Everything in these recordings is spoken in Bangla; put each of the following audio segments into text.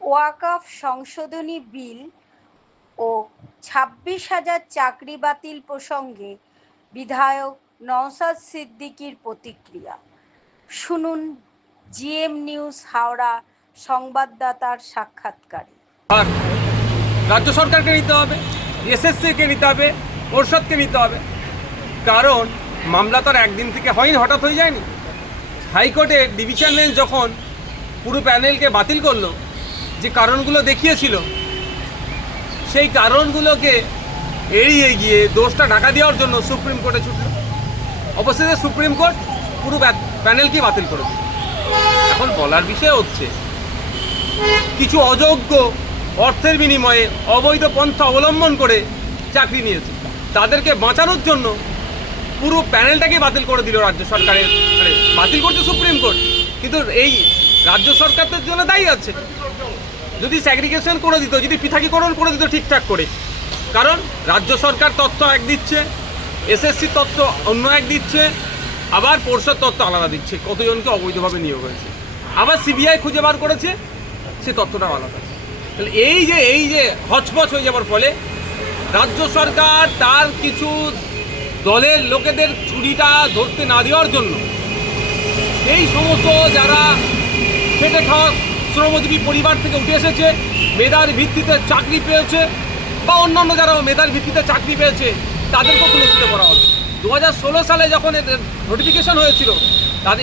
ওয়াকফ সংশোধনী বিল ও 26,000 চাকরি বাতিল প্রসঙ্গে বিধায়ক নওশাদ সিদ্দিকীর প্রতিক্রিয়া। শুনুন জিএম নিউজ হাওড়া সংবাদদাতার সাক্ষাৎকারে। রাজ্য সরকারকে নিতে হবে, এসএসসিকে নিতে হবে, পর্ষদকে নিতে হবে, কারণ মামলা তো আর একদিন থেকে হয়নি, হঠাৎ হয়ে যায়নি। হাইকোর্টের ডিভিশন বেঞ্চ যখন পুরো প্যানেলকে বাতিল করলো, যে কারণগুলো দেখিয়েছিল সেই কারণগুলোকে এড়িয়ে গিয়ে দোষটা ঢাকা দেওয়ার জন্য সুপ্রিম কোর্টে ছুটল। অবশেষে সুপ্রিম কোর্ট পুরো প্যানেলকেই বাতিল করে দিল। এখন বলার বিষয় হচ্ছে, কিছু অযোগ্য অর্থের বিনিময়ে অবৈধ পন্থা অবলম্বন করে চাকরি নিয়েছে, তাদেরকে বাঁচানোর জন্য পুরো প্যানেলটাকে বাতিল করে দিল রাজ্য সরকারের, মানে বাতিল করছে সুপ্রিম কোর্ট। কিন্তু এই রাজ্য সরকারদের জন্য দায়ী আছে। যদি স্যাগ্রিগেশন করে দিত, যদি পৃথকীকরণ করে দিত ঠিকঠাক করে, কারণ রাজ্য সরকার তথ্য এক দিচ্ছে, এসএসসি তথ্য অন্য এক দিচ্ছে, আবার পর্ষদ তথ্য আলাদা দিচ্ছে কতজনকে অবৈধভাবে নিয়োগ হয়েছে, আবার সিবিআই খুঁজে বার করেছে সে তথ্যটাও আলাদা। তাহলে এই যে হচপচ হয়ে যাওয়ার ফলে রাজ্য সরকার তার কিছু দলের লোকেদের চুরিটা ধরতে না দেওয়ার জন্য এই সমস্ত যারা খেটে খাওয়া শ্রমজীবী পরিবার থেকে উঠে এসেছে, মেধার ভিত্তিতে চাকরি পেয়েছে, বা অন্যান্য যারা মেধার ভিত্তিতে চাকরি পেয়েছে তাদেরকেও পুরস্কৃত করা হলো। 2016 সালে যখন এদের নোটিফিকেশন হয়েছিল,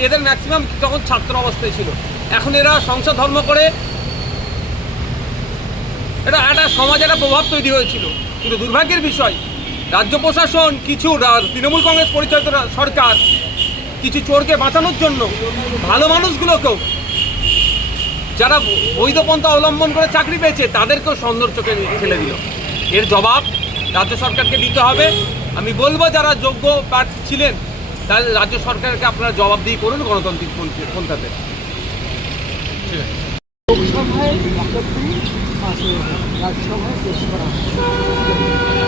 এদের ম্যাক্সিমাম তখন ছাত্র অবস্থায় ছিল। এখন এরা সংসদ ধর্ম করে এটা একটা সমাজে একটা প্রভাব তৈরি হয়েছিল। কিন্তু দুর্ভাগ্যের বিষয়, রাজ্য প্রশাসন, কিছু তৃণমূল কংগ্রেস পরিচালিত সরকার কিছু চোরকে বাঁচানোর জন্য ভালো মানুষগুলোকেও, যারা বৈধ পন্থা অবলম্বন করে চাকরি পেয়েছে, তাদেরকেও সৌন্দর্য চোখে ঠেলে দিল। এর জবাব রাজ্য সরকারকে দিতে হবে। আমি বলবো, যারা যোগ্য প্রার্থী ছিলেন তাহলে রাজ্য সরকারকে আপনারা জবাবদিহি করুন গণতান্ত্রিক পন্থাতে।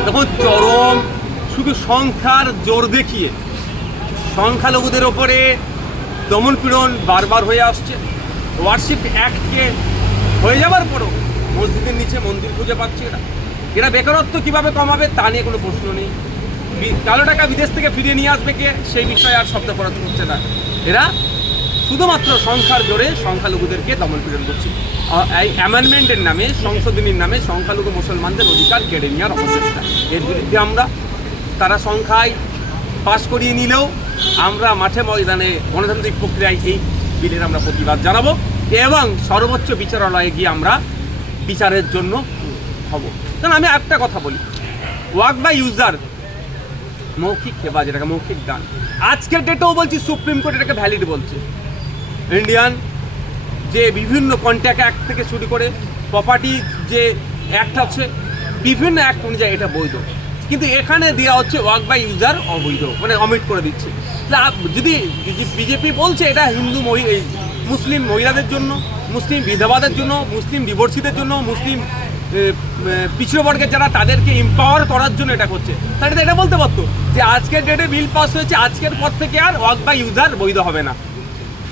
দেখুন, চরম শুধু সংখ্যার জোর দেখিয়ে সংখ্যালঘুদের ওপরে দমন পীড়ন বারবার হয়ে আসছে। ওয়ারশিপ অ্যাক্টকে হয়ে যাওয়ার পরও মসজিদের নিচে মন্দির খুঁজে পাচ্ছে এরা বেকারত্ব কীভাবে কমাবে তা নিয়ে কোনো প্রশ্ন নেই। কালো টাকা বিদেশ থেকে ফিরিয়ে নিয়ে আসবে কে, সেই বিষয়ে আর শব্দ করা হচ্ছে না। এরা শুধুমাত্র সংখ্যার জোরে সংখ্যালঘুদেরকে দমন পীড়ন করছে। এই অ্যামেন্ডমেন্টের নামে, সংশোধনীর নামে সংখ্যালঘু মুসলমানদের অধিকার কেড়ে নেওয়ার অপচেষ্টা, এর বিরুদ্ধে আমরা, তারা সংখ্যায় পাশ করিয়ে নিলেও আমরা মাঠে ময়দানে গণতান্ত্রিক প্রক্রিয়ায় এই বিলের আমরা প্রতিবাদ জানাবো এবং সর্বোচ্চ বিচারালয়ে গিয়ে আমরা বিচারের জন্য হব। কারণ আমি একটা কথা বলি, ওয়াক বাই ইউজার মৌখিক সেবা, যেটাকে মৌখিক দান, আজকের ডেটেও বলছি সুপ্রিম কোর্ট এটাকে ভ্যালিড বলছে। ইন্ডিয়ান যে বিভিন্ন কন্ট্যাক্ট অ্যাক্ট থেকে শুরু করে প্রপার্টি যে অ্যাক্ট আছে, বিভিন্ন অ্যাক্ট অনুযায়ী এটা বৈধ, কিন্তু এখানে দেওয়া হচ্ছে ওয়াক বাই ইউজার অবৈধ, মানে অমিট করে দিচ্ছে। যদি বিজেপি বলছে এটা হিন্দু মুসলিম মহিলাদের জন্য, মুসলিম বিধবাদের জন্য, মুসলিম ডিভোর্সিদের জন্য, মুসলিম পিছড়ে বর্গের যারা তাদেরকে এম্পাওয়ার করার জন্য এটা করছে, তাহলে এটা বলতে পারতো যে আজকের ডেটে বিল পাস হয়েছে, আজকের পর থেকে আর ওয়াক বাই ইউজার বৈধ হবে না।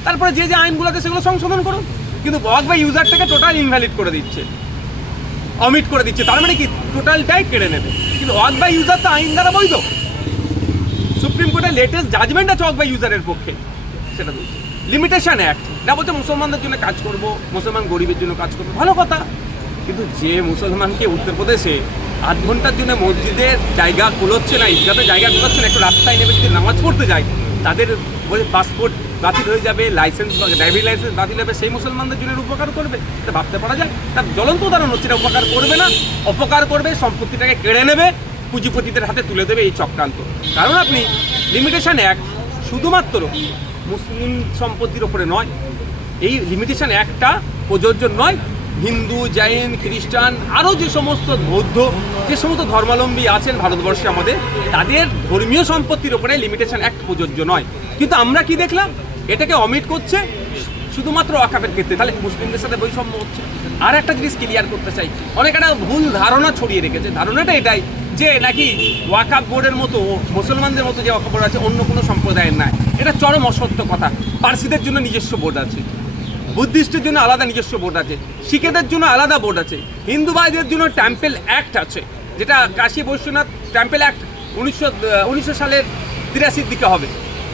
তারপরে যে আইনগুলো আছে সেগুলো সংশোধন করুন, কিন্তু ওয়াক বাই ইউজারটাকে টোটাল ইনভ্যালিড করে দিচ্ছে, অমিট করে দিচ্ছে। তার মানে কি টোটালটাই কেড়ে নেবে। কিন্তু ওয়াক বাই ইউজার তো আইন দ্বারা বৈধ। সুপ্রিম কোর্টের লেটেস্ট জাজমেন্ট আছে ওয়াক বাই ইউজারের পক্ষে, সেটা বলছে। লিমিটেশন অ্যাক্ট, এটা বলছে মুসলমানদের জন্য কাজ করব, মুসলমান গরিবের জন্য কাজ করবো, ভালো কথা। কিন্তু যে মুসলমানকে উত্তরপ্রদেশে 8 ঘন্টার জন্য মসজিদের জায়গা কুলোচ্ছে না, ঈদগাতে জায়গা কুলোচ্ছে না, একটু রাস্তায় নেমে যদি নামাজ পড়তে যায়, তাদের পাসপোর্ট বাতিল হয়ে যাবে, লাইসেন্স, ড্রাইভিং লাইসেন্স বাতিল হবে, সেই মুসলমানদের জন্য উপকার করবে? এটা ভাবতে পারা যায়? তার জ্বলন্ত উদাহরণ হচ্ছে, এটা উপকার করবে না, অপকার করবে, সম্পত্তিটাকে কেড়ে নেবে, পুঁজিপতিদের হাতে তুলে দেবে এই চক্রান্ত। কারণ আপনি লিমিটেশন অ্যাক্ট শুধুমাত্র মুসলিম সম্পত্তির ওপরে নয়, এই লিমিটেশন অ্যাক্টটা প্রযোজ্য নয় হিন্দু, জৈন, খ্রিস্টান, আরও যে সমস্ত বৌদ্ধ, যে সমস্ত ধর্মাবলম্বী আছেন ভারতবর্ষে আমাদের, তাদের ধর্মীয় সম্পত্তির ওপরে লিমিটেশন অ্যাক্ট প্রযোজ্য নয়। কিন্তু আমরা কি দেখলাম, এটাকে অমিট করছে শুধুমাত্র ওয়াকফের ক্ষেত্রে। তাহলে মুসলিমদের সাথে বৈষম্য হচ্ছে। আর একটা জিনিস ক্লিয়ার করতে চাই, অনেক একটা ভুল ধারণা ছড়িয়ে রেখেছে। ধারণাটা এটাই যে নাকি ওয়াকফ বোর্ডের মতো, মুসলমানদের মতো যে ওয়াকফ বোর্ড আছে অন্য কোনো সম্প্রদায়ের নাই। এটা চরম অসত্য কথা। পার্সিদের জন্য নিজস্ব বোর্ড আছে, বুদ্ধিস্টের জন্য আলাদা নিজস্ব বোর্ড আছে, শিখেদের জন্য আলাদা বোর্ড আছে, হিন্দু ভাইদের জন্য টেম্পেল অ্যাক্ট আছে, যেটা কাশী বৈশ্বনাথ টেম্পেল অ্যাক্ট 1900 সালের 83 দিকে হবে।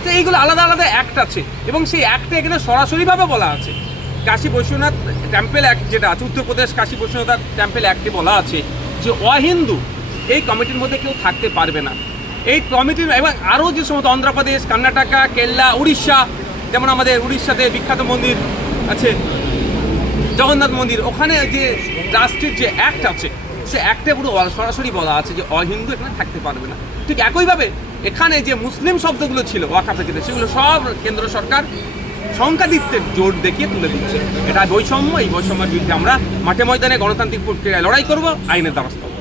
তো এইগুলো আলাদা আলাদা অ্যাক্ট আছে এবং সেই অ্যাক্টে এখানে সরাসরিভাবে বলা আছে কাশী বৈশ্বনাথ টেম্পেল অ্যাক্ট যেটা আছে, উত্তরপ্রদেশ কাশী বৈশ্বনাথ টেম্পেল অ্যাক্টে বলা আছে যে অহিন্দু এই কমিটির মধ্যে কেউ থাকতে পারবে না। এই কমিটির এবং আরও যে সমস্ত অন্ধ্রপ্রদেশ, কর্ণাটকা, কেরালা, উড়িষ্যা, যেমন আমাদের উড়িষ্যাতে বিখ্যাত মন্দির আছে জগন্নাথ মন্দির, ওখানে যে ট্রাস্টের যে অ্যাক্ট আছে সে অ্যাক্টে পুরো সরাসরি বলা আছে যে অহিন্দু এখানে থাকতে পারবে না। ঠিক একইভাবে এখানে যে মুসলিম শব্দগুলো ছিল ওয়াকাফে যেটা, সেগুলো সব কেন্দ্র সরকার সংখ্যাধিক্যের জোর দেখিয়ে তুলে দিচ্ছে। এটা বৈষম্য, এই বৈষম্যের বিরুদ্ধে আমরা মাঠে ময়দানে গণতান্ত্রিক প্রক্রিয়ায় লড়াই করব, আইনের দ্বারস্থ হব।